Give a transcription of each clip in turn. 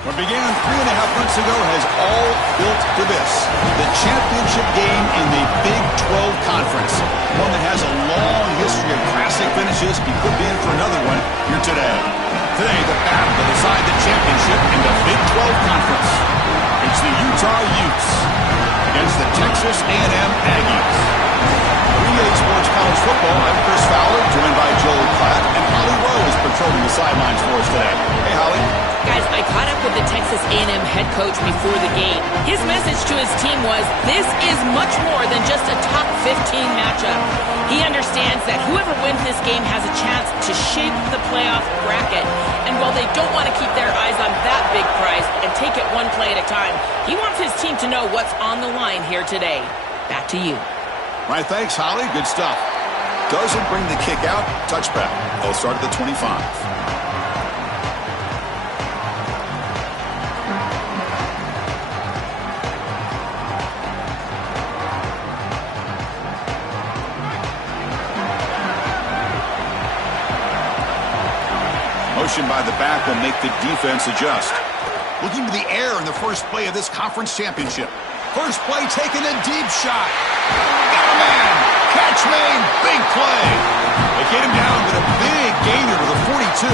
What began 3.5 months ago has all built to this. The championship game in the Big 12 Conference. One that has a long history of classic finishes. He could be in for another one here today. Today, the battle to decide the championship in the Big 12 Conference. It's the Utah Utes against the Texas A&M Aggies. 38 Sports College Football. I'm Chris Fowler, joined by Joel Klatt, and Holly Rowe is patrolling the sidelines for us today. Hey, Holly. Guys, I caught up with the Texas A&M head coach before the game. His message to his team was, this is much more than just a top 15 matchup. He understands that whoever wins this game has a chance to shape the playoff bracket. And while they don't want to keep their eyes on that big prize and take it one play at a time, he wants his team to know what's on the line here today. Back to you. All right, thanks, Holly. Good stuff. Doesn't bring the kick out. Touchback. They'll start at the 25. Motion by the back will make the defense adjust. Looking to the air in the first play of this conference championship. First play taking a deep shot. Got a man. Catch made. Big play. They get him down with a big gainer to the 42.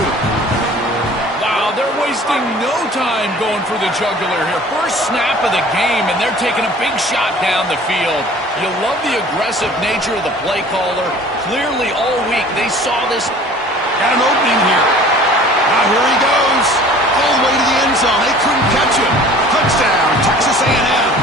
Wow, they're wasting no time going for the jugular here. First snap of the game, and they're taking a big shot down the field. You love the aggressive nature of the play caller. Clearly all week they saw this. Got an opening here. Now here he goes. All the way to the end zone. They couldn't catch him. Touchdown, Texas A&M.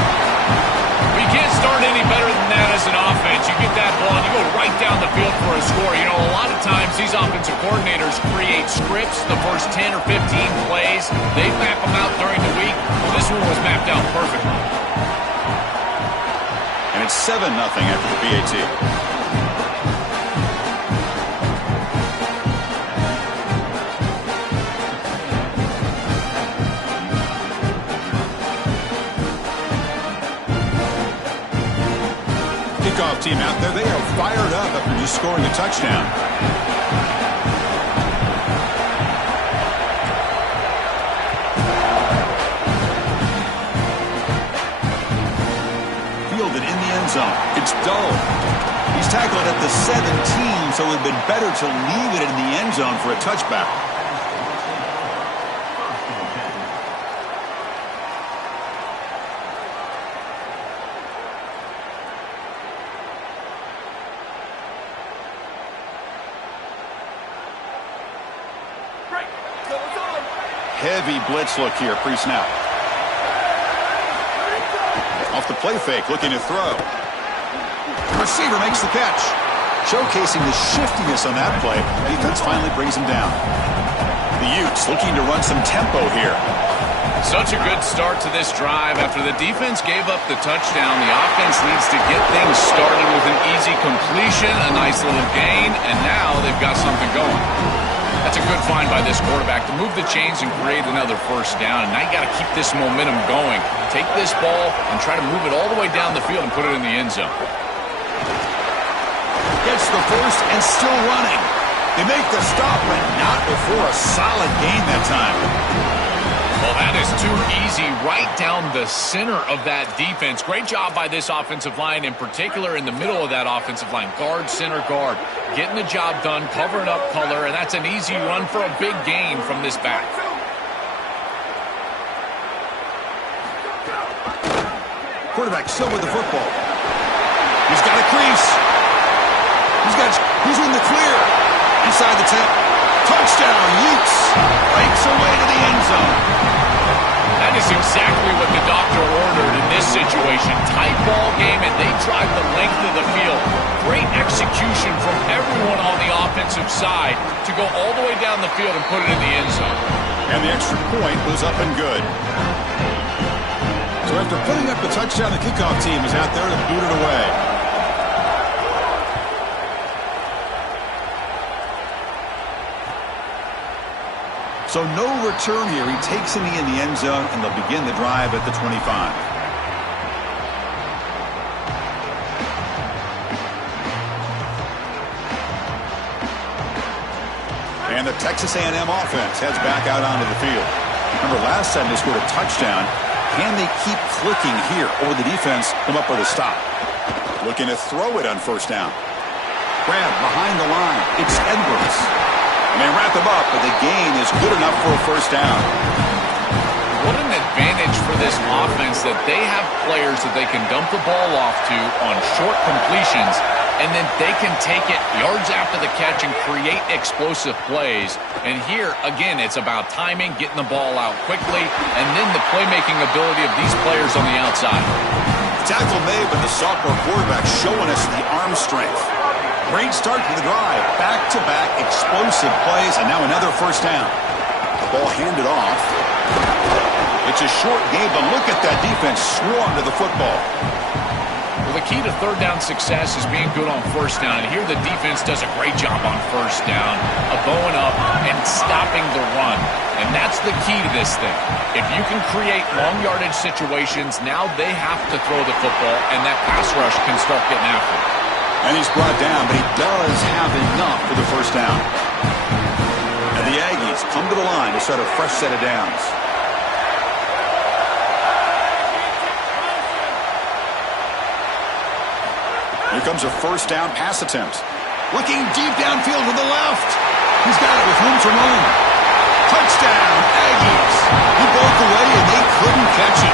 We can't start any better than that as an offense. You get that ball and you go right down the field for a score. You know, a lot of times these offensive coordinators create scripts, the first 10 or 15 plays. They map them out during the week. This one was mapped out perfectly. And it's 7-0 after the PAT. Kickoff team out there, they are fired up after just scoring a touchdown. Fielded in the end zone. It's dull. He's tackled at the 17, so it would have been better to leave it in the end zone for a touchback. Heavy blitz look here, pre-snap. Off the play fake, looking to throw. The receiver makes the catch. Showcasing the shiftiness on that play. Defense finally brings him down. The Utes looking to run some tempo here. Such a good start to this drive. After the defense gave up the touchdown, the offense needs to get things started with an easy completion, a nice little gain, and now they've got something going. That's a good find by this quarterback to move the chains and create another first down. And now you got to keep this momentum going. Take this ball and try to move it all the way down the field and put it in the end zone. Gets the first and still running. They make the stop, but not before a solid gain that time. Well, that is too easy right down the center of that defense. Great job by this offensive line, in particular in the middle of that offensive line. Guard, center, guard. Getting the job done, covering up color, and that's an easy run for a big gain from this back. Quarterback still with the football. He's got a crease. He's in the clear. Inside the 10. Touchdown, Utes. Breaks away to the end zone. That is exactly what the doctor ordered in this situation. Tight ball game, and they drive the length of the field. Great execution from everyone on the offensive side to go all the way down the field and put it in the end zone. And the extra point was up and good. So after putting up the touchdown, the kickoff team is out there to boot it away. So no return here. He takes him in the end zone, and they'll begin the drive at the 25. And the Texas A&M offense heads back out onto the field. Remember, last time they scored a touchdown. Can they keep clicking here, or the defense come up with a stop? Looking to throw it on first down. Grab behind the line. It's Edwards. And they wrap him up, but the gain is good enough for a first down. What an advantage for this offense that they have players that they can dump the ball off to on short completions, and then they can take it yards after the catch and create explosive plays. And here, again, it's about timing, getting the ball out quickly, and then the playmaking ability of these players on the outside. Tackle made, but the sophomore quarterback showing us the arm strength. Great start to the drive. Back-to-back explosive plays, and now another first down. Ball handed off. It's a short game, but look at that defense swarm to the football. Well, the key to third down success is being good on first down. And here the defense does a great job on first down of bowing up and stopping the run. And that's the key to this thing. If you can create long yardage situations, now they have to throw the football, and that pass rush can start getting after it. And he's brought down, but he does have enough for the first down. And the Aggies come to the line to set a fresh set of downs. Here comes a first down pass attempt. Looking deep downfield to the left. He's got it with room to run. Touchdown, Aggies. He broke away and they couldn't catch it.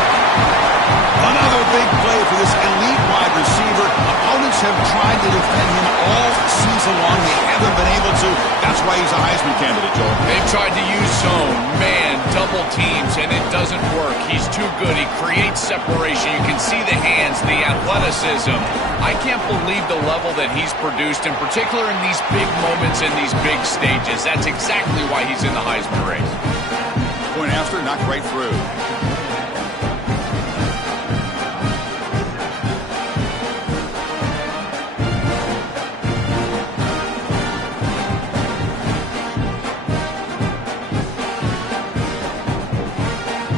Another big play for this elite wide receiver. Opponents have tried to defend him all season long. They haven't been able to. That's why he's a Heisman candidate, Joel. They've tried to use zone, man, double teams, and it doesn't work. He's too good. He creates separation. You can see the hands, the athleticism. I can't believe the level that he's produced, in particular in these big moments, in these big stages. That's exactly why he's in the Heisman race. Point after, knocked right through.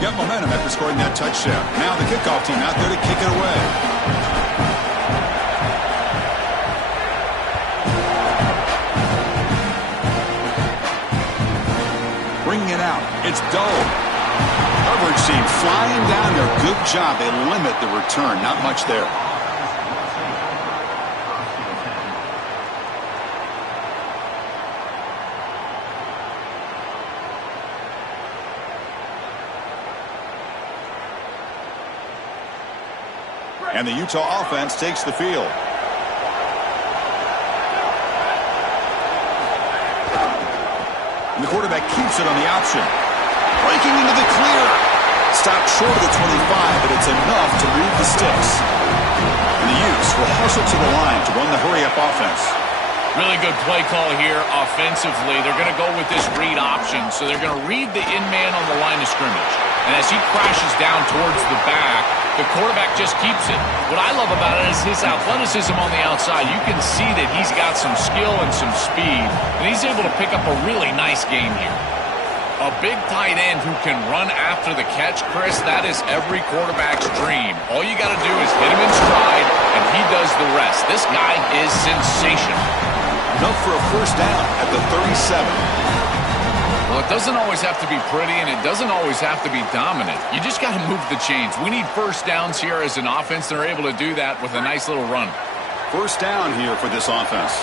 Got momentum after scoring that touchdown. Now the kickoff team out there to kick it away. Bringing it out. It's Dole. Coverage team flying down there. Good job. They limit the return. Not much there. And the Utah offense takes the field. And the quarterback keeps it on the option. Breaking into the clear. Stopped short of the 25, but it's enough to move the sticks. And the Utes will hustle to the line to run the hurry-up offense. Really good play call here offensively. They're going to go with this read option, so they're going to read the in-man on the line of scrimmage. And as he crashes down towards the back, the quarterback just keeps it. What I love about it is his athleticism on the outside. You can see that he's got some skill and some speed, and he's able to pick up a really nice game here. A big tight end who can run after the catch, Chris, that is every quarterback's dream. All you got to do is hit him in stride, and he does the rest. This guy is sensational. Enough for a first down at the 37. Well, it doesn't always have to be pretty, and it doesn't always have to be dominant. You just got to move the chains. We need first downs here as an offense. They're able to do that with a nice little run. First down here for this offense.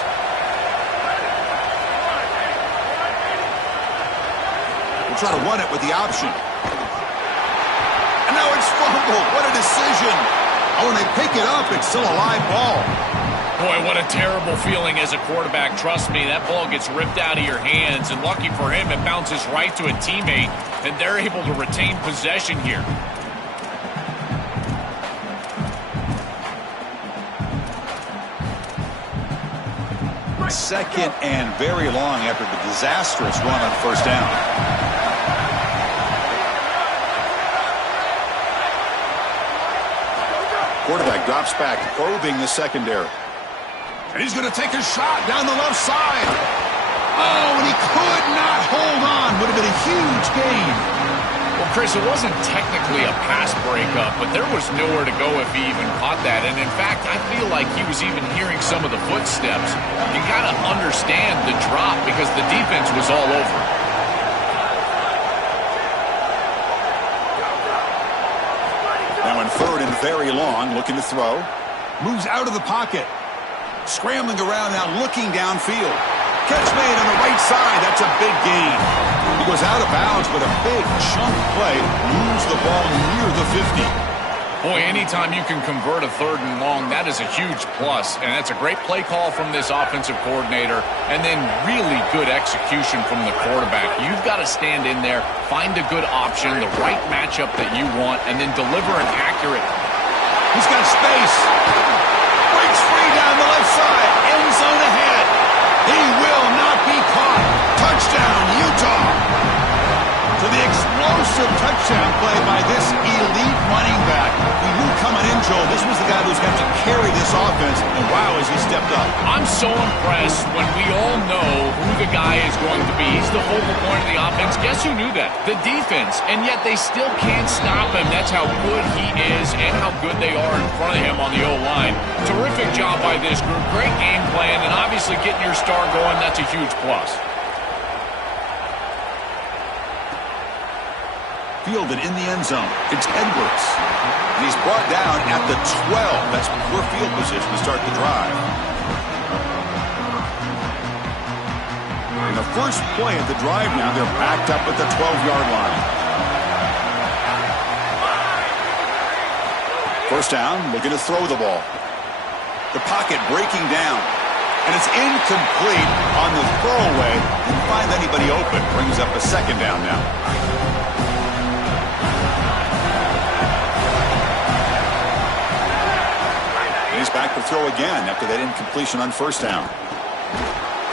We'll try to run it with the option. And now it's fumbled. What a decision. Oh, when they pick it up, it's still a live ball. Boy, what a terrible feeling as a quarterback. Trust me, that ball gets ripped out of your hands, and lucky for him, it bounces right to a teammate, and they're able to retain possession here. Second and very long after the disastrous run on first down. Quarterback drops back, probing the secondary. And he's going to take a shot down the left side. Oh, and he could not hold on. Would have been a huge gain. Well, Chris, it wasn't technically a pass breakup, but there was nowhere to go if he even caught that. And, in fact, I feel like he was even hearing some of the footsteps. You got to understand the drop because the defense was all over. very long, looking to throw. Moves out of the pocket. Scrambling around now, looking downfield. Catch made on the right side. That's a big gain. He goes out of bounds, but a big chunk play moves the ball near the 50. Boy, anytime you can convert a 3rd and long, that is a huge plus. And that's a great play call from this offensive coordinator. And then really good execution from the quarterback. You've got to stand in there, find a good option, the right matchup that you want, and then deliver an accurate. He's got space. Breaks free down the left side. End zone ahead. He will not be caught. Touchdown, Utah. To the explosive touchdown play by this elite running back. We knew coming in, Joel, this was the guy who's going to carry this offense, and wow, has he stepped up. I'm so impressed when we all know who the guy is going to be. He's the focal point of the offense. Guess who knew that? The defense. And yet they still can't stop him. That's how good he is and how good they are in front of him on the O-line. Terrific job by this group. Great game plan, and obviously getting your star going, that's a huge plus. Fielded in the end zone. It's Edwards. And he's brought down at the 12. That's poor field position to start the drive. In the first play of the drive now, they're backed up at the 12-yard line. First down, looking to throw the ball. The pocket breaking down. And it's incomplete on the throwaway. Didn't find anybody open. Brings up a 2nd down now. He's back to throw again after that incompletion on 1st down.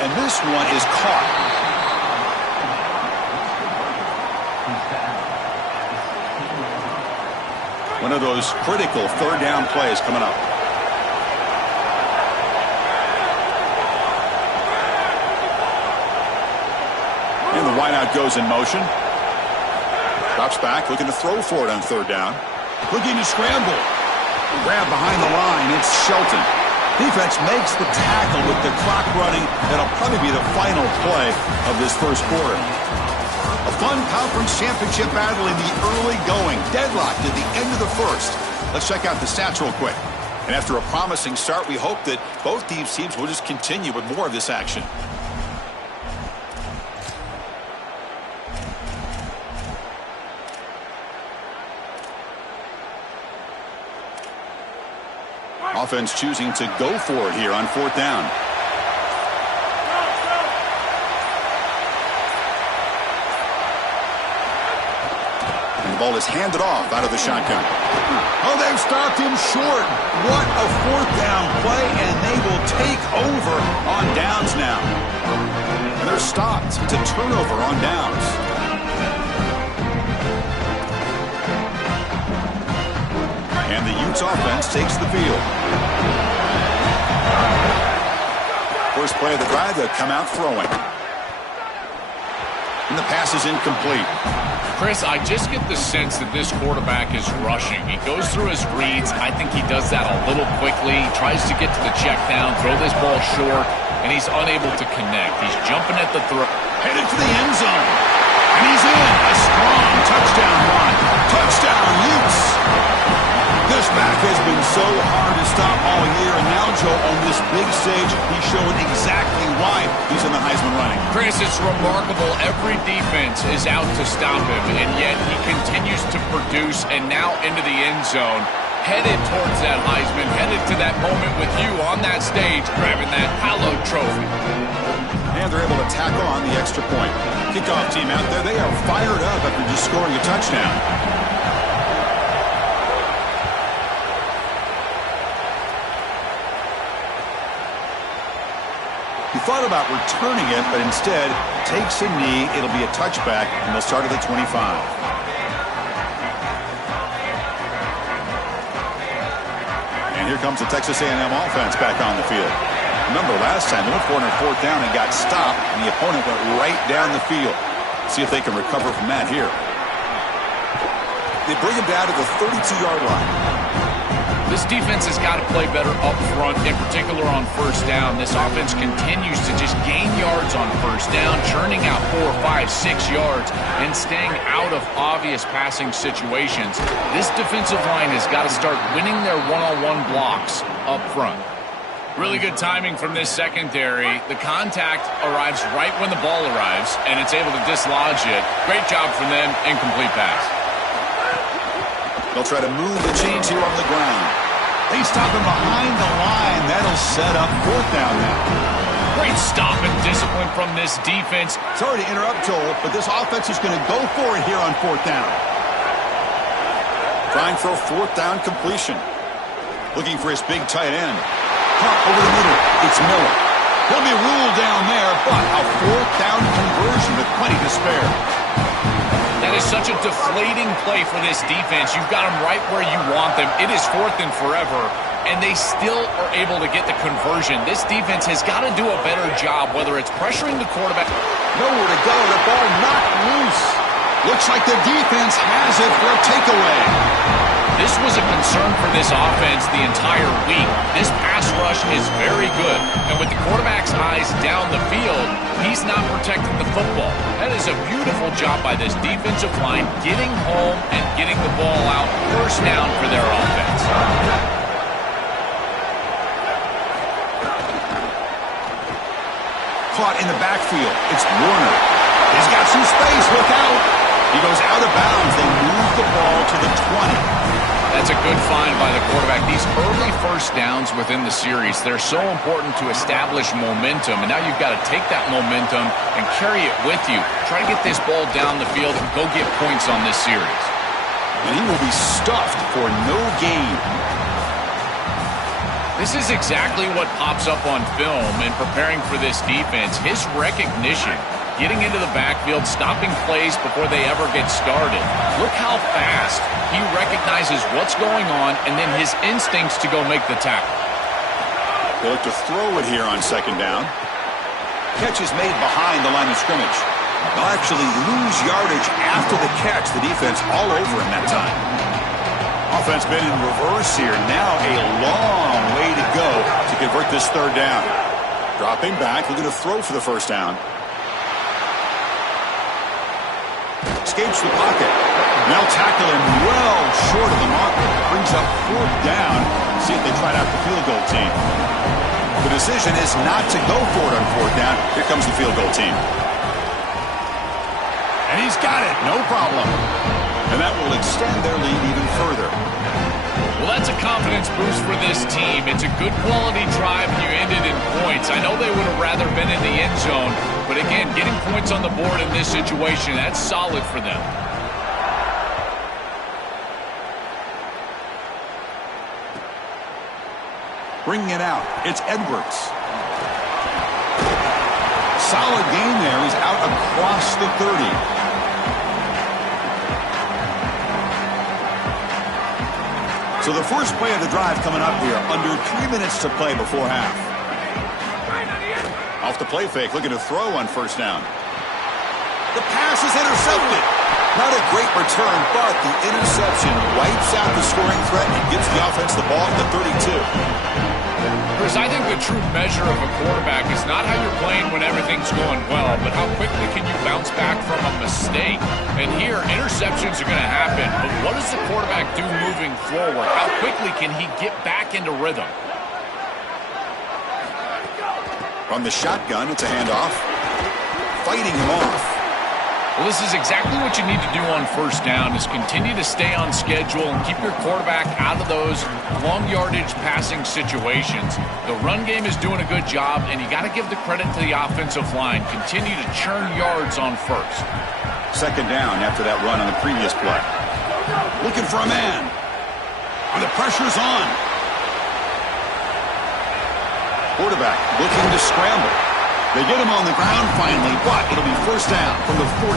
And this one is caught. One of those critical 3rd down plays coming up. And the wideout goes in motion. Drops back, looking to throw for it on 3rd down. Looking to scramble. Grab behind the line, it's Shelton. Defense makes the tackle with the clock running. That'll probably be the final play of this first quarter. A fun conference championship battle in the early going. Deadlocked at the end of the first. Let's check out the stats real quick. And after a promising start, we hope that both these teams will just continue with more of this action. Offense choosing to go for it here on 4th down. And the ball is handed off out of the shotgun. Oh, they've stopped him short. What a 4th down play, and they will take over on downs now. And they're stopped. It's a turnover on downs. And the Utes offense takes the field. First play of the drive, they'll come out throwing. And the pass is incomplete. Chris, I just get the sense that this quarterback is rushing. He goes through his reads. I think he does that a little quickly. He tries to get to the check down, throw this ball short, and he's unable to connect. He's jumping at the throw. Headed to the end zone. And he's in. A strong touchdown run. Touchdown, Utes. This back has been so hard to stop all year, and now, Joe, on this big stage, he's showing exactly why he's in the Heisman running. Chris, it's remarkable. Every defense is out to stop him, and yet he continues to produce, and now into the end zone, headed towards that Heisman, headed to that moment with you on that stage, grabbing that hallowed trophy. And they're able to tackle on the extra point. Kickoff team out there, they are fired up after just scoring a touchdown. He thought about returning it, but instead takes a knee. It'll be a touchback, and they'll start at the 25. And here comes the Texas A&M offense back on the field. Remember, last time they went for it on 4th down and got stopped, and the opponent went right down the field. See if they can recover from that here. They bring him down to the 32-yard line. This defense has got to play better up front, in particular on first down. This offense continues to just gain yards on first down, churning out 4, 5, 6 yards, and staying out of obvious passing situations. This defensive line has got to start winning their one-on-one blocks up front. Really good timing from this secondary. The contact arrives right when the ball arrives, and it's able to dislodge it. Great job from them. Incomplete pass. They'll try to move the chains here on the ground. They stop him behind the line. That'll set up fourth down now. Great stop and discipline from this defense. Sorry to interrupt, Joel, but this offense is going to go for it here on fourth down. Trying for a fourth down completion. Looking for his big tight end. Caught over the middle. It's Miller. He'll be ruled down there, but a fourth down conversion with plenty to spare. That is such a deflating play for this defense. You've got them right where you want them. It is fourth and forever, and they still are able to get the conversion. This defense has got to do a better job, whether it's pressuring the quarterback. Nowhere to go. The ball knocked loose. Looks like the defense has it for a takeaway. This was a concern for this offense the entire week. This pass rush is very good, and with the quarterback's eyes down the field, he's not protecting the football. That is a beautiful job by this defensive line, getting home and getting the ball out first down for their offense. Caught in the backfield. It's Warner. He's got some space. Look out. He goes out of bounds. They move the ball to the 20. That's a good find by the quarterback. These early first downs within the series, they're so important to establish momentum. And now you've got to take that momentum and carry it with you. Try to get this ball down the field and go get points on this series. And he will be stuffed for no gain. This is exactly what pops up on film in preparing for this defense. His recognition, getting into the backfield, stopping plays before they ever get started. Look how fast he recognizes what's going on and then his instincts to go make the tackle. They look to throw it here on second down. Catch is made behind the line of scrimmage. They'll actually lose yardage after the catch. The defense all over him that time. Offense been in reverse here. Now a long way to go to convert this third down. Dropping back, looking to throw for the first down. Escapes the pocket. They'll tackle him well short of the mark. Brings up fourth down. See if they try out the field goal team. The decision is not to go for it on fourth down. Here comes the field goal team. And he's got it. No problem. And that will extend their lead even further. Well, that's a confidence boost for this team. It's a good quality drive, and you ended in points. I know they would have rather been in the end zone, but again, getting points on the board in this situation, that's solid for them. Bringing it out, it's Edwards. Solid game there. He's out across the 30. So the first play of the drive coming up here, under 3 minutes to play before half. Off the play fake, looking to throw on first down. The pass is intercepted. Not a great return, but the interception wipes out the scoring threat and gives the offense the ball at the 32. Chris, I think the true measure of a quarterback is not how you're playing when everything's going well, but how quickly can you bounce back from a mistake. And here, interceptions are going to happen, but what does the quarterback do moving forward? How quickly can he get back into rhythm? From the shotgun, it's a handoff. Fighting him off. Well, this is exactly what you need to do on first down, is continue to stay on schedule and keep your quarterback out of those long yardage passing situations. The run game is doing a good job, and you got to give the credit to the offensive line. Continue to churn yards on first. Second down after that run on the previous play. Looking for a man. And the pressure's on. Quarterback looking to scramble. They get him on the ground finally, but it'll be first down from the 14.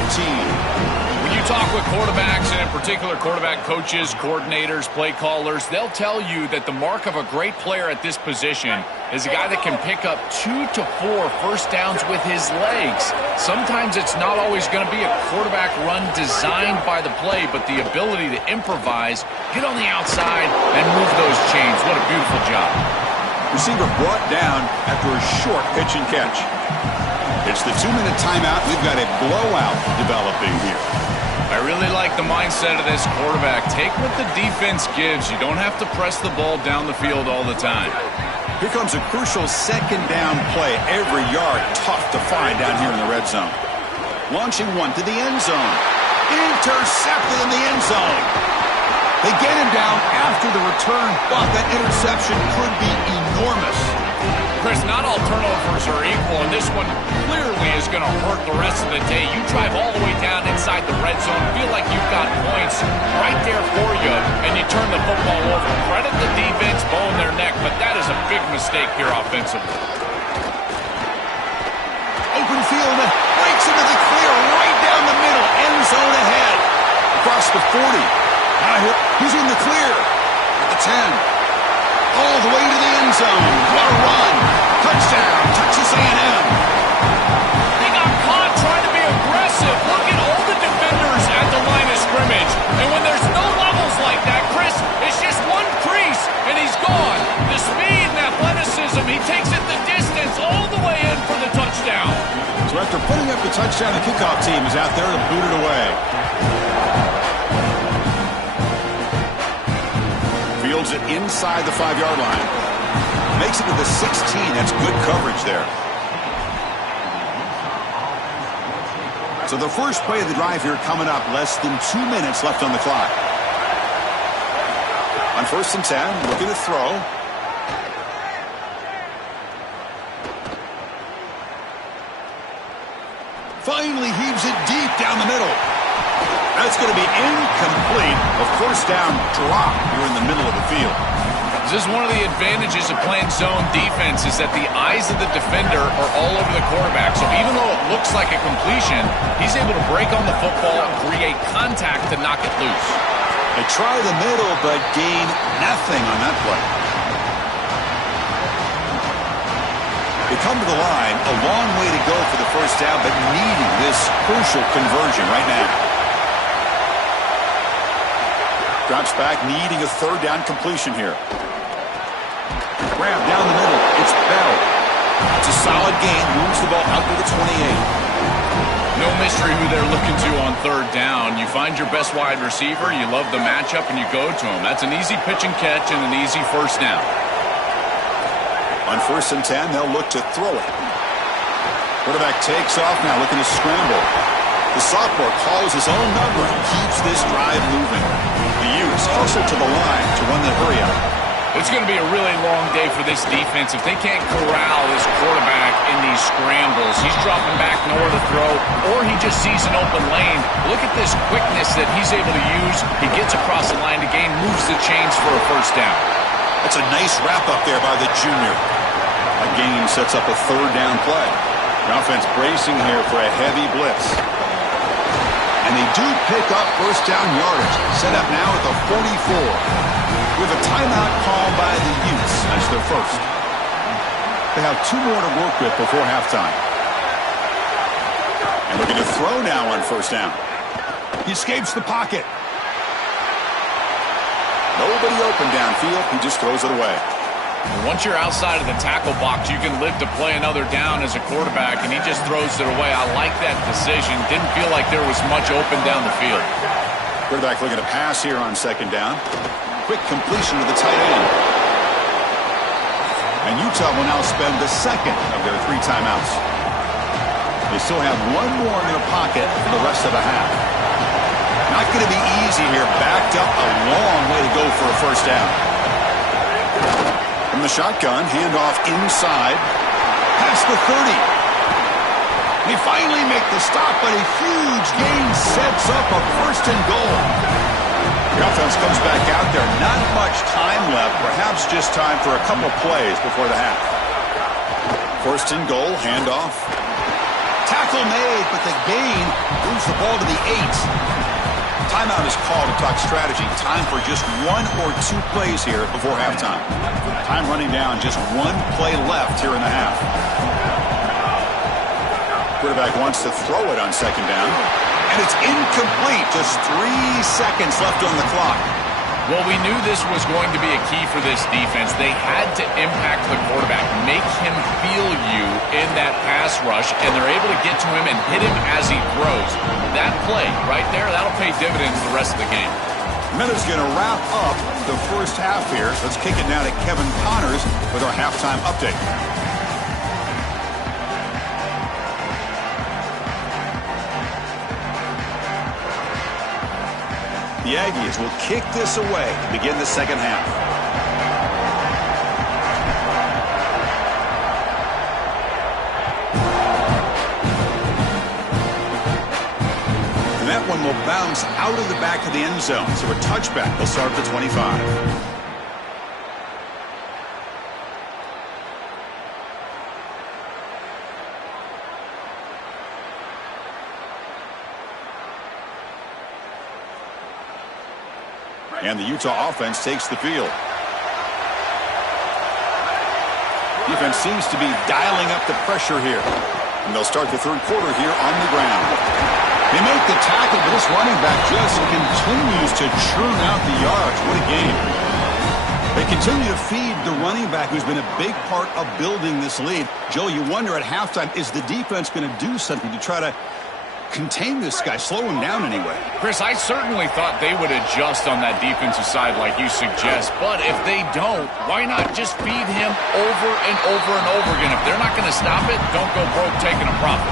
When you talk with quarterbacks, and in particular quarterback coaches, coordinators, play callers, they'll tell you that the mark of a great player at this position is a guy that can pick up 2 to 4 first downs with his legs. Sometimes it's not always going to be a quarterback run designed by the play, but the ability to improvise, get on the outside, and move those chains. What a beautiful job. Receiver brought down after a short pitch and catch. It's the 2-minute timeout. We've got a blowout developing here. I really like the mindset of this quarterback. Take what the defense gives. You don't have to press the ball down the field all the time. Here comes a crucial second down play. Every yard tough to find down here in the red zone. Launching one to the end zone. Intercepted in the end zone. They get him down after the return, but that interception could be enormous. Chris, not all turnovers are equal, and this one clearly is going to hurt the rest of the day. You drive all the way down inside the red zone, feel like you've got points right there for you, and you turn the football over. Credit the defense, bone their neck, but that is a big mistake here offensively. Open field, breaks into the clear, right down the middle, end zone ahead. Across the 40. He's in the clear at the 10. All the way to the end zone. What a run. Touchdown, Texas A&M. They got caught trying to be aggressive. Look at all the defenders at the line of scrimmage. And when there's no levels like that, Chris, it's just one crease, and he's gone. The speed and athleticism, he takes it the distance all the way in for the touchdown. So after putting up the touchdown, the kickoff team is out there to boot it away. Fields it inside the 5-yard line. Makes it to the 16. That's good coverage there. So the first play of the drive here coming up. Less than 2 minutes left on the clock. On 1st and 10, looking to throw. Finally heaves it deep down the middle. That's going to be incomplete. A first down drop here in the middle of the field. This is one of the advantages of playing zone defense is that the eyes of the defender are all over the quarterback. So even though it looks like a completion, he's able to break on the football and create contact to knock it loose. They try the middle, but gain nothing on that play. They come to the line, a long way to go for the first down, but needing this crucial conversion right now. Drops back, needing a 3rd down completion here. Grab down the middle. It's Bell. It's a solid gain. Moves the ball out to the 28. No mystery who they're looking to on 3rd down. You find your best wide receiver, you love the matchup, and you go to him. That's an easy pitch and catch and an easy first down. On 1st and 10, they'll look to throw it. Quarterback takes off now, looking to scramble. The sophomore calls his own number and keeps this drive moving. The Utes hustle to the line to run the hurry up. It's going to be a really long day for this defense. If they can't corral this quarterback in these scrambles, he's dropping back nowhere to throw, or he just sees an open lane. Look at this quickness that he's able to use. He gets across the line to gain, moves the chains for a first down. That's a nice wrap-up there by the junior. That gain sets up a 3rd down play. The offense bracing here for a heavy blitz. And they do pick up first down yardage. Set up now at the 44. We have a timeout called by the Utes. That's their first. They have 2 more to work with before halftime. And looking to throw now on first down. He escapes the pocket. Nobody open downfield. He just throws it away. Once you're outside of the tackle box, you can live to play another down as a quarterback, and he just throws it away. I like that decision. Didn't feel like there was much open down the field. Quarterback looking to pass here on 2nd down. Quick completion to the tight end. And Utah will now spend the 2nd of their 3 timeouts. They still have 1 more in their pocket for the rest of the half. Not going to be easy here. Backed up a long way to go for a first down. From the shotgun, handoff inside. Past the 30. They finally make the stop, but a huge gain sets up a 1st and goal. The offense comes back out there. Not much time left. Perhaps just time for a couple plays before the half. First and goal, handoff. Tackle made, but the gain moves the ball to the 8. Timeout is called to talk strategy. Time for just 1 or 2 plays here before halftime. Time running down, just 1 play left here in the half. Quarterback wants to throw it on second down. And it's incomplete. Just 3 seconds left on the clock. Well, we knew this was going to be a key for this defense. They had to impact the quarterback, make him feel you in that pass rush, and they're able to get to him and hit him as he throws. That play right there, that'll pay dividends the rest of the game. Miller's going to wrap up the first half here. Let's kick it now to Kevin Connors with our halftime update. The Aggies will kick this away to begin the second half. And that one will bounce out of the back of the end zone. So a touchback will start at the 25. And the Utah offense takes the field. Defense seems to be dialing up the pressure here. And they'll start the third quarter here on the ground. They make the tackle, but this running back just continues to churn out the yards. What a game. They continue to feed the running back, who's been a big part of building this lead. Joe, you wonder at halftime, is the defense going to do something to try to contain this guy, slow him down anyway? Chris, I certainly thought they would adjust on that defensive side like you suggest, but if they don't, why not just feed him over and over and over again? If they're not going to stop it, don't go broke taking a profit.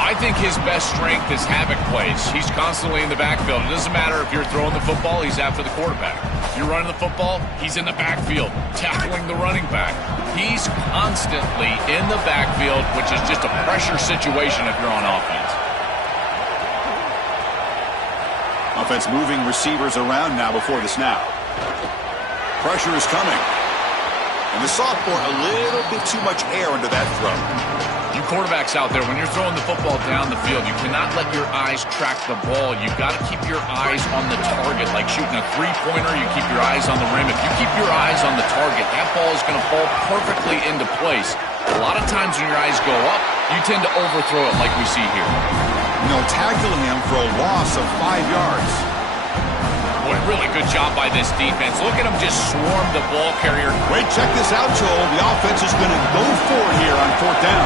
I think his best strength is havoc plays. He's constantly in the backfield. It doesn't matter if you're throwing the football, he's after the quarterback. If you're running the football, he's in the backfield, tackling the running back. He's constantly in the backfield, which is just a pressure situation if you're on offense. Offense moving receivers around now before the snap. Pressure is coming. And the sophomore, a little bit too much air into that throw. You quarterbacks out there, when you're throwing the football down the field, you cannot let your eyes track the ball. You've got to keep your eyes on the target. Like shooting a three-pointer, you keep your eyes on the rim. If you keep your eyes on the target, that ball is going to fall perfectly into place. A lot of times when your eyes go up, you tend to overthrow it like we see here. They'll tackle him for a loss of 5 yards. Boy, really good job by this defense. Look at him just swarm the ball carrier. Wait, check this out, Joel. The offense is going to go for it here on 4th down.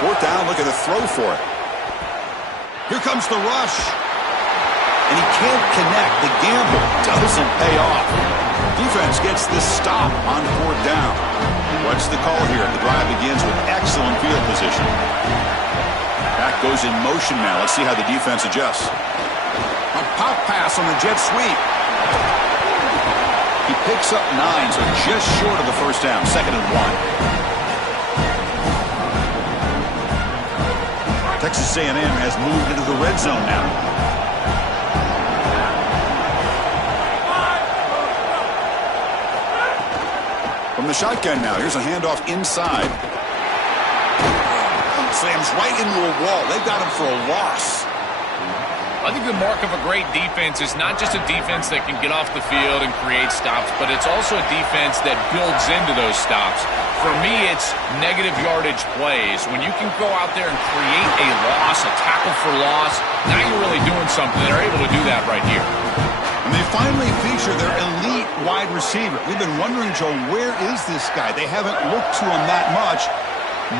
Fourth down, look at the throw for it. Here comes the rush. And he can't connect. The gamble doesn't pay off. Defense gets this stop on 4th down. What's the call here? The drive begins with excellent field position. Back goes in motion now. Let's see how the defense adjusts. A pop pass on the jet sweep. He picks up 9, so just short of the first down. 2nd and 1. Texas A&M has moved into the red zone now. From the shotgun now, here's a handoff inside. Slams right into a wall. They've got him for a loss. I think the mark of a great defense is not just a defense that can get off the field and create stops, but it's also a defense that builds into those stops. For me, it's negative yardage plays. When you can go out there and create a loss, a tackle for loss, now you're really doing something. They're able to do that right here. And they finally feature their elite wide receiver. We've been wondering, Joe, where is this guy? They haven't looked to him that much.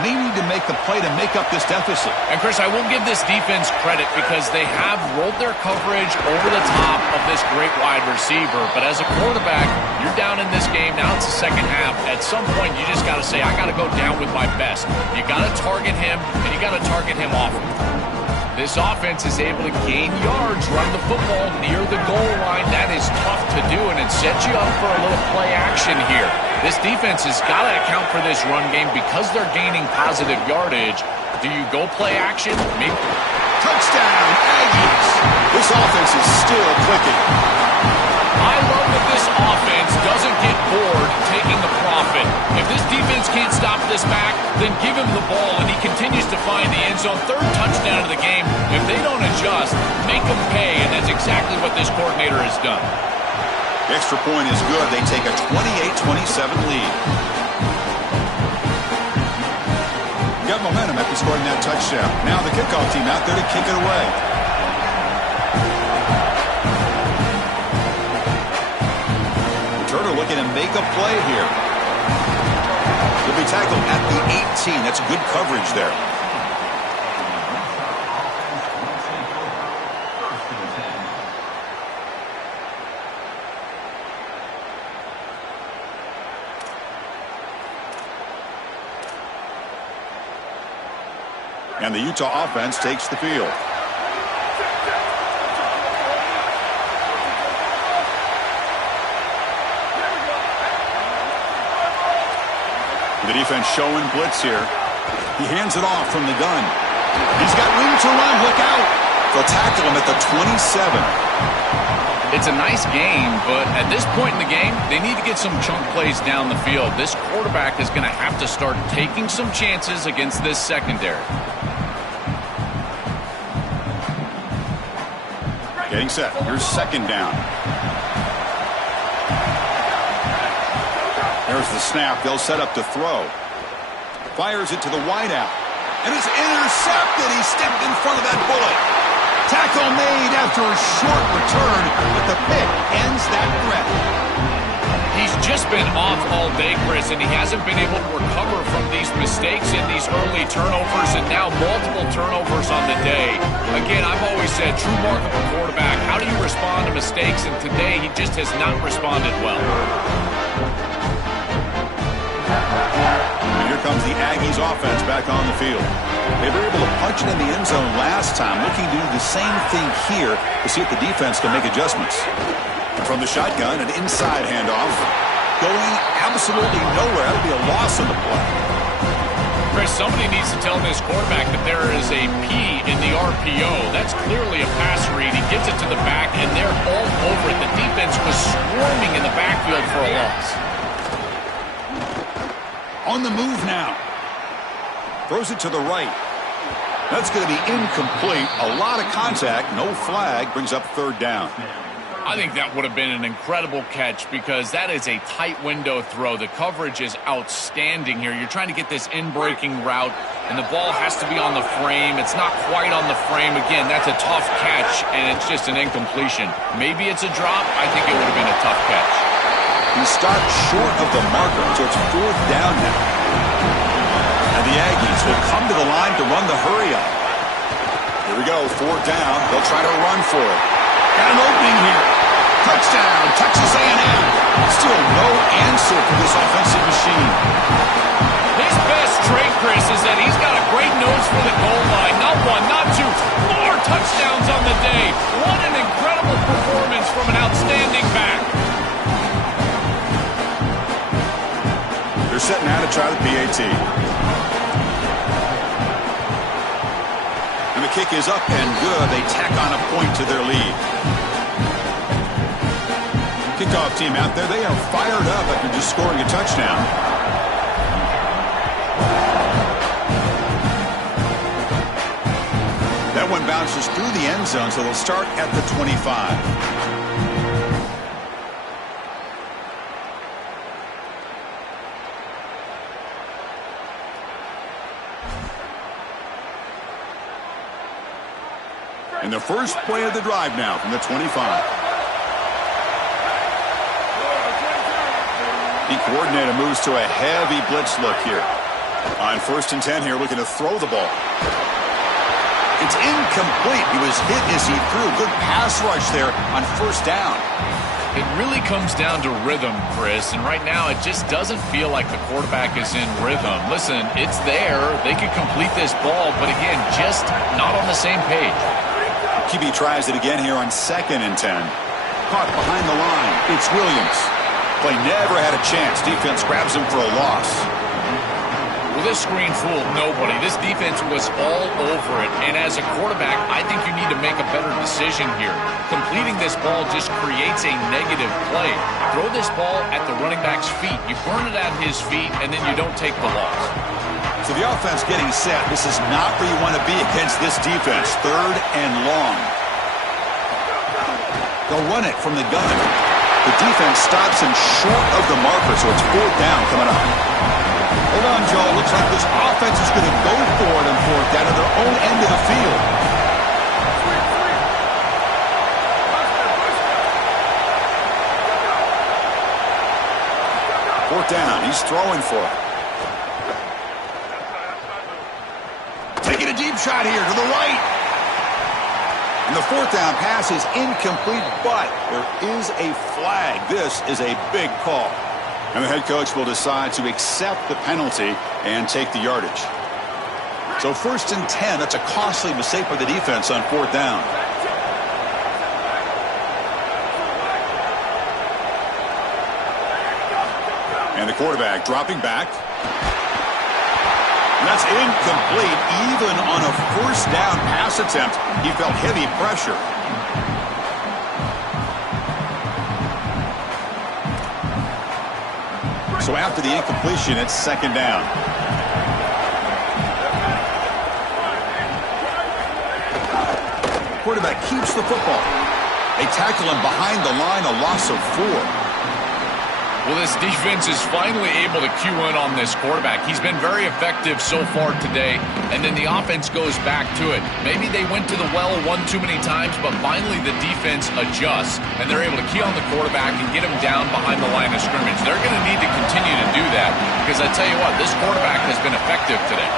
May need to make the play to make up this deficit. And, Chris, I will give this defense credit because they have rolled their coverage over the top of this great wide receiver. But as a quarterback, you're down in this game. Now it's the second half. At some point, you just got to say, I got to go down with my best. You got to target him, and you got to target him often. This offense is able to gain yards, run the football near the goal line. That is tough to do, and it sets you up for a little play action here. This defense has got to account for this run game because they're gaining positive yardage. Do you go play action? Maybe. Touchdown, Aggies. This offense is still clicking. I love that this offense doesn't get bored taking the profit. If this defense can't stop this back, then give him the ball, and he continues to find the end zone. Third touchdown of the game. If they don't adjust, make them pay, and that's exactly what this coordinator has done. The extra point is good. They take a 28-27 lead. Got momentum after scoring that touchdown. Now the kickoff team out there to kick it away. Returner looking to make a play here. He'll be tackled at the 18. That's good coverage there. And the Utah offense takes the field. The defense showing blitz here. He hands it off from the gun. He's got room to run. Look out. They'll tackle him at the 27. It's a nice game, but at this point in the game, they need to get some chunk plays down the field. This quarterback is going to have to start taking some chances against this secondary. Getting set. Here's second down. There's the snap. They'll set up to throw. Fires it to the wideout. And it's intercepted. He stepped in front of that bullet. Tackle made after a short return, but the pick ends that threat. He's just been off all day, Chris, and he hasn't been able to recover from these mistakes in these early turnovers, and now multiple turnovers on the day. Again, I've always said, true mark of a quarterback, how do you respond to mistakes? And today, he just has not responded well. And here comes the Aggies offense back on the field. They were able to punch it in the end zone last time, looking to do the same thing here to see if the defense can make adjustments. From the shotgun, an inside handoff. Going absolutely nowhere. That'll be a loss on the play. Chris, somebody needs to tell this quarterback that there is a P in the RPO. That's clearly a pass read. He gets it to the back, and they're all over it. The defense was swarming in the backfield for a loss. On the move now. Throws it to the right. That's going to be incomplete. A lot of contact. No flag. Brings up third down. I think that would have been an incredible catch because that is a tight window throw. The coverage is outstanding here. You're trying to get this in-breaking route, and the ball has to be on the frame. It's not quite on the frame. Again, that's a tough catch, and it's just an incompletion. Maybe it's a drop. I think it would have been a tough catch. He starts short of the marker, so it's fourth down now. And the Aggies will come to the line to run the hurry-up. Here we go, fourth down. They'll try to run for it. Got an opening here. Touchdown, Texas A&M. Still no answer for this offensive machine. His best trait, Chris, is that he's got a great nose for the goal line. Not one, not two, 4 touchdowns on the day. What an incredible performance from an outstanding back. They're setting out to try the PAT. And the kick is up and good. They tack on a point to their lead. Kickoff team out there, they are fired up after just scoring a touchdown. That one bounces through the end zone, so they'll start at the 25. And the first play of the drive now from the 25. The coordinator moves to a heavy blitz look here. On 1st and 10 here, looking to throw the ball. It's incomplete. He was hit as he threw. Good pass rush there on 1st down. It really comes down to rhythm, Chris, and right now it just doesn't feel like the quarterback is in rhythm. Listen, it's there. They could complete this ball, but again, just not on the same page. QB tries it again here on 2nd and 10. Caught behind the line. It's Williams. Play never had a chance. Defense grabs him for a loss. This screen fooled nobody. This defense was all over it. And as a quarterback, I think you need to make a better decision here. Completing this ball just creates a negative play. Throw this ball at the running back's feet. You burn it at his feet, and then you don't take the loss. So the offense getting set. This is not where you want to be against this defense. 3rd and long. They'll run it from the gun. The defense stops him short of the marker, so it's 4th down coming up. Hold on, Joe. Looks like this offense is going to go for it on 4th down at their own end of the field. Fourth down. He's throwing for it. Taking a deep shot here to the right. And the 4th down pass is incomplete, but there is a flag. This is a big call. And the head coach will decide to accept the penalty and take the yardage. So 1st and 10, that's a costly mistake by the defense on 4th down. And the quarterback dropping back. And that's incomplete. Even on a 1st down pass attempt, he felt heavy pressure. So after the incompletion, it's 2nd down. Quarterback keeps the football. They tackle him behind the line, a loss of 4. Well, this defense is finally able to cue in on this quarterback. He's been very effective so far today, and then the offense goes back to it. Maybe they went to the well one too many times, but finally the defense adjusts, and they're able to key on the quarterback and get him down behind the line of scrimmage. They're going to need to continue to do that because I tell you what, this quarterback has been effective today.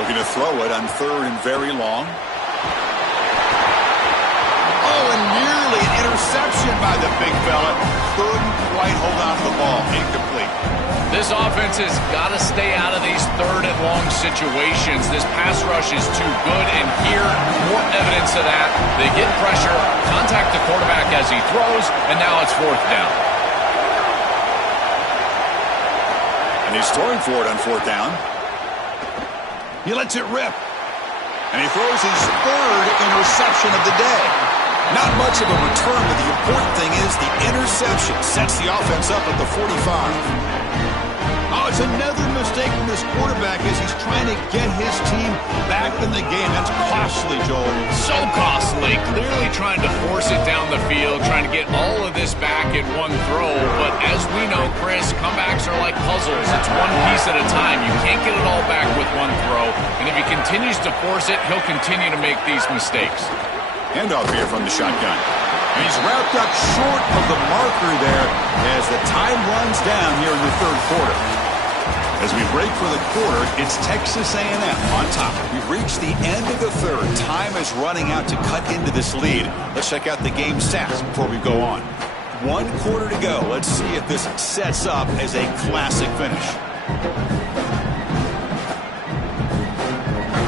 Looking to throw it on 3rd and very long. Oh, and nearly an interception by the big fella. Couldn't quite hold on to the ball. Incomplete. This offense has got to stay out of these 3rd and long situations. This pass rush is too good, and here, more evidence of that. They get pressure, contact the quarterback as he throws, and now it's 4th down. And he's throwing for it on 4th down. He lets it rip. And he throws his 3rd interception of the day. Not much of a return, but the important thing is the interception sets the offense up at the 45. Oh, it's another mistake from this quarterback as he's trying to get his team back in the game. That's costly, Joel. So costly. Clearly trying to force it down the field, trying to get all of this back in one throw. But as we know, Chris, comebacks are like puzzles. It's one piece at a time. You can't get it all back with one throw. And if he continues to force it, he'll continue to make these mistakes. Handoff here from the shotgun. And he's wrapped up short of the marker there as the time runs down here in the 3rd quarter. As we break for the quarter, it's Texas A&M on top. We've reached the end of the 3rd. Time is running out to cut into this lead. Let's check out the game stats before we go on. 1 quarter to go. Let's see if this sets up as a classic finish.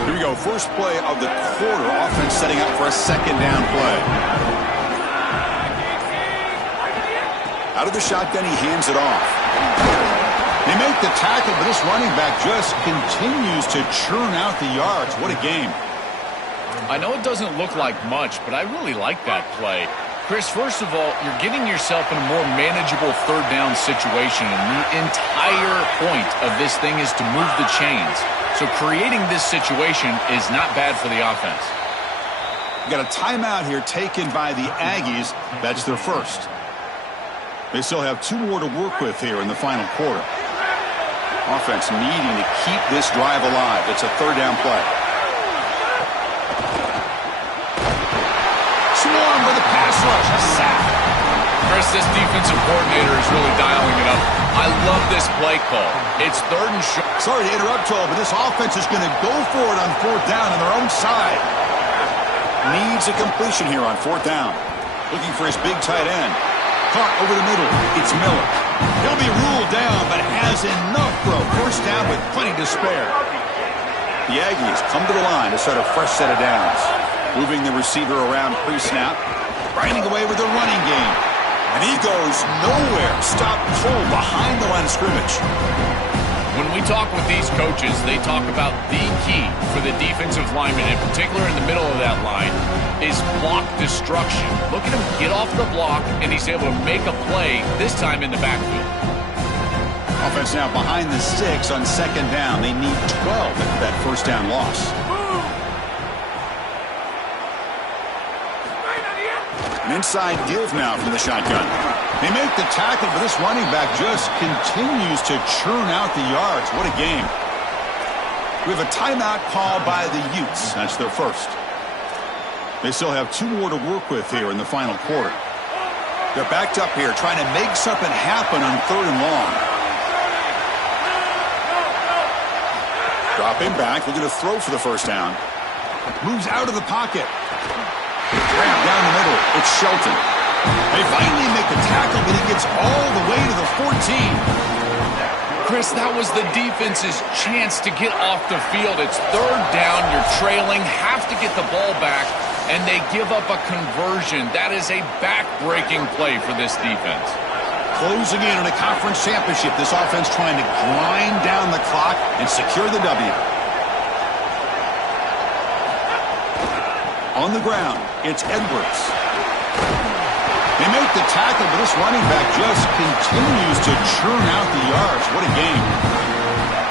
Here we go. First play of the quarter. Offense setting up for a 2nd down play. Out of the shotgun, he hands it off. They make the tackle, but this running back just continues to churn out the yards. What a game. I know it doesn't look like much, but I really like that play. Chris, first of all, you're getting yourself in a more manageable 3rd down situation, and the entire point of this thing is to move the chains. So creating this situation is not bad for the offense. Got a timeout here taken by the Aggies. That's their first. They still have 2 more to work with here in the final quarter. Offense needing to keep this drive alive. It's a 3rd down play. Swarm with a pass rush. A sack. Chris, this defensive coordinator is really dialing it up. I love this play call. It's 3rd and short. Sorry to interrupt, Joel, but this offense is going to go for it on 4th down on their own side. Needs a completion here on 4th down. Looking for his big tight end. Caught over the middle. It's Miller. He'll be ruled down, but has enough for a 1st down with plenty to spare. The Aggies come to the line to start a fresh set of downs. Moving the receiver around pre-snap. Grinding away with the running game. And he goes nowhere. Stop cold behind the line of scrimmage. When we talk with these coaches, they talk about the key for the defensive lineman, in particular in the middle of that line, is block destruction. Look at him get off the block, and he's able to make a play, this time in the backfield. Offense now behind the 6 on second down. They need 12 at that first down loss. An inside give now from the shotgun. They make the tackle, but this running back just continues to churn out the yards. What a game. We have a timeout call by the Utes. That's their first. They still have 2 more to work with here in the final quarter. They're backed up here trying to make something happen on 3rd and long. Dropping back, looking to throw for the first down. Moves out of the pocket. Grab down the middle. It's Shelton. They finally make the tackle, but he gets all the way to the 14. Chris, that was the defense's chance to get off the field. It's 3rd down. You're trailing. Have to get the ball back, and they give up a conversion. That is a back-breaking play for this defense. Closing in on a conference championship. This offense trying to grind down the clock and secure the W. On the ground, it's Edwards. They make the tackle, but this running back just continues to churn out the yards. What a game.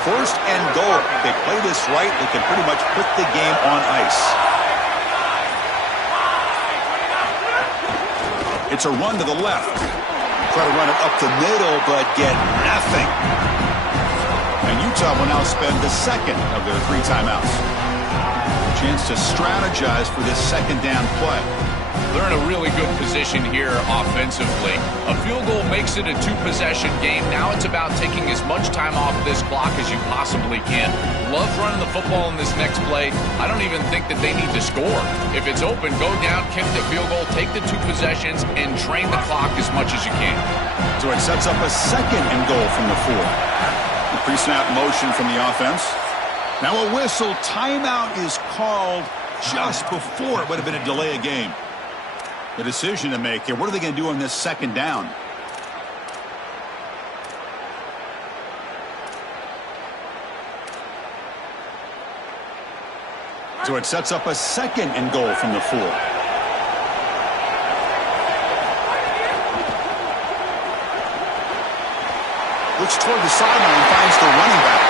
1st and goal. If they play this right, they can pretty much put the game on ice. It's a run to the left. Try to run it up the middle, but get nothing. And Utah will now spend the 2nd of their 3 timeouts. Chance to strategize for this 2nd down play. They're in a really good position here offensively. A field goal makes it a 2-possession game. Now it's about taking as much time off this clock as you possibly can. Loves running the football in this next play. I don't even think that they need to score. If it's open, go down, kick the field goal, take the 2 possessions, and train the clock as much as you can. So it sets up a 2nd and goal from the 4. The pre-snap motion from the offense. Now a whistle. Timeout is called just before it would have been a delay of game. The decision to make here. What are they going to do on this 2nd down? So it sets up a 2nd and goal from the 4. Looks toward the sideline, finds the running back.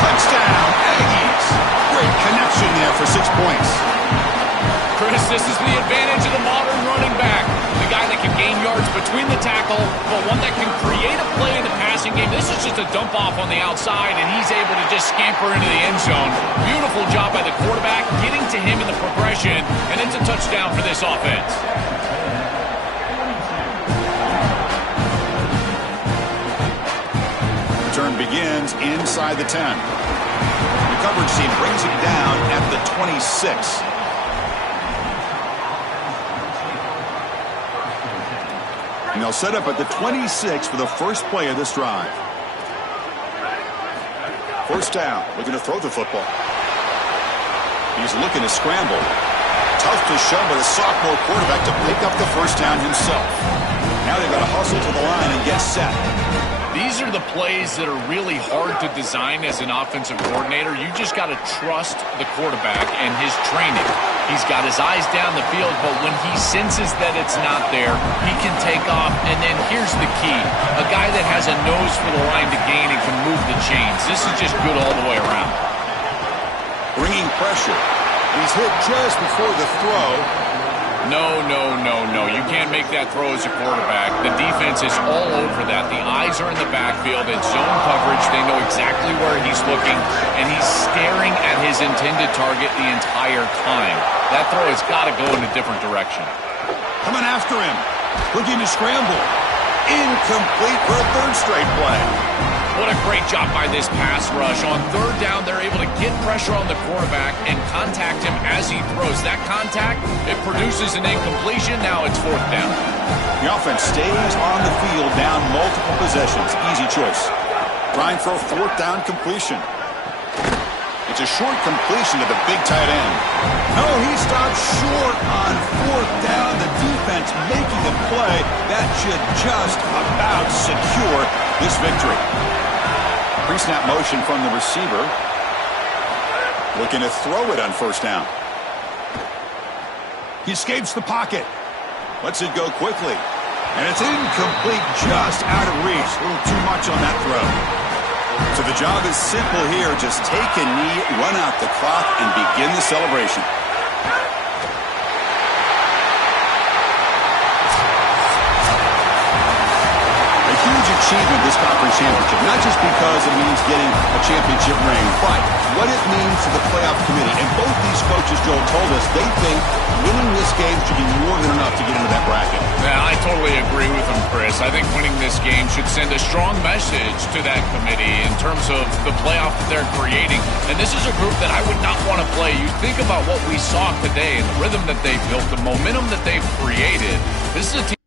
Touchdown, Aggies. Great connection there for 6 points. Chris, this is the advantage of the modern running back. The guy that can gain yards between the tackle, but one that can create a play in the passing game. This is just a dump off on the outside, and he's able to just scamper into the end zone. Beautiful job by the quarterback, getting to him in the progression, and it's a touchdown for this offense. Return begins inside the 10. The coverage team brings it down at the 26. And they'll set up at the 26 for the first play of this drive. First down, looking to throw the football. He's looking to scramble. Tough to shove by the sophomore quarterback to pick up the first down himself. Now they've got to hustle to the line and get set. These are the plays that are really hard to design as an offensive coordinator. You just got to trust the quarterback and his training. He's got his eyes down the field, but when he senses that it's not there, he can take off. And then here's the key. A guy that has a nose for the line to gain and can move the chains. This is just good all the way around. Bringing pressure. He's hit just before the throw. No. You can't make that throw as a quarterback. The defense is all over that. The eyes are in the backfield. It's zone coverage. They know exactly where he's looking, and he's staring at his intended target the entire time. That throw has got to go in a different direction. Coming after him. Looking to scramble. Incomplete for a 3rd straight play. What a great job by this pass rush. On 3rd down, they're able to get pressure on the quarterback and contact him as he throws. That contact, it produces an incompletion. Now it's 4th down. The offense stays on the field down multiple possessions. Easy choice. Trying for a 4th down completion. It's a short completion to the big tight end. No, he stopped short on 4th down. The defense making a play that should just about secure this victory. Pre-snap motion from the receiver. Looking to throw it on 1st down. He escapes the pocket. Lets it go quickly. And it's incomplete, just out of reach. A little too much on that throw. So the job is simple here. Just take a knee, run out the clock, and begin the celebration. A huge achievement, this conference championship. Not just because it means getting a championship ring, but what it means to the playoff committee. And both these coaches, Joel, told us they think winning this game should be more than enough to get into that bracket. Yeah, I totally agree with him, Chris. I think winning this game should send a strong message to that committee in terms of the playoff that they're creating. And this is a group that I would not want to play. You think about what we saw today and the rhythm that they built, the momentum that they've created. This is a team